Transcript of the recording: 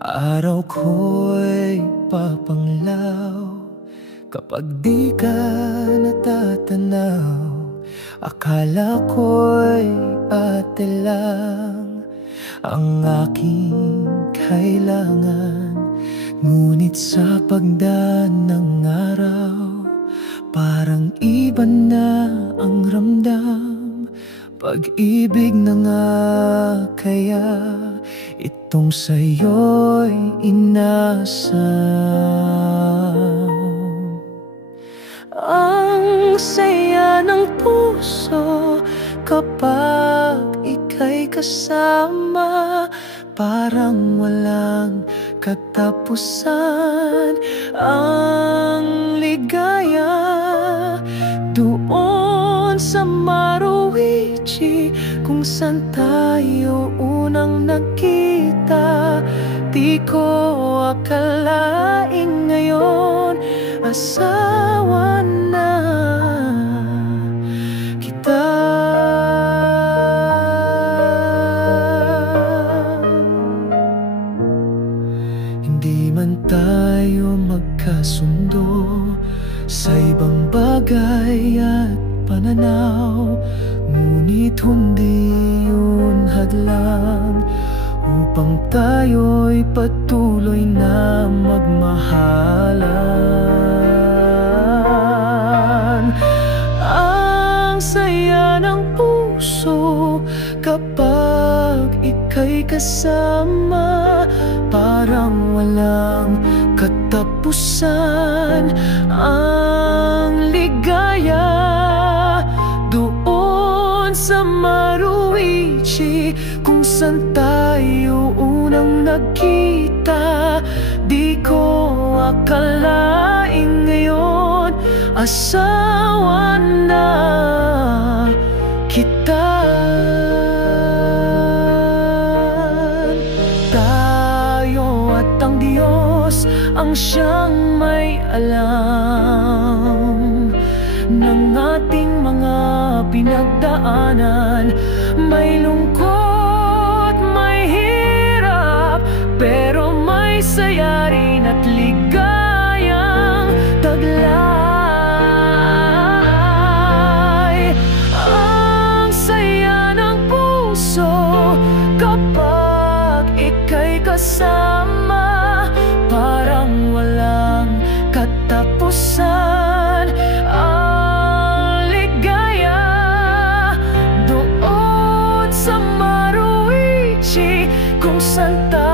Araw ko'y papanglaw kapag di ka natatanaw. Akala ko'y ate lang ang aking kailangan. Ngunit sa pagdaan ng araw, parang iba na ang ramdam. Pag-ibig na nga kaya itong sa'yo'y inasam. Ang saya ng puso kapag ika'y kasama, parang walang katapusan. Ang ligaya doon sa Maruwichi, kung saan tayo unang nagkita. Di ko akalaing ngayon asawa na kita. Hindi man tayo magkasundo sa ibang bagay at pananaw, ngunit hindi yun hadlang upang tayo'y patuloy na magmahalan. Ang saya ng puso kapag ika'y kasama, parang walang katapusan. Ang ligaya doon sa Maruwichi, kung saan tayo unang nagkita. Di ko akalaing ngayon asawa na kita. Tayo at ang Diyos ang siyang may alam ng ating mga pinagdaanan. May lungkot, may hirap, pero may saya rin at ligayang taglay. Ang saya ng puso kapag ika'y kasama, parang walang katapusan. Ang ligaya doon sa Maruwichi, kung saan tayo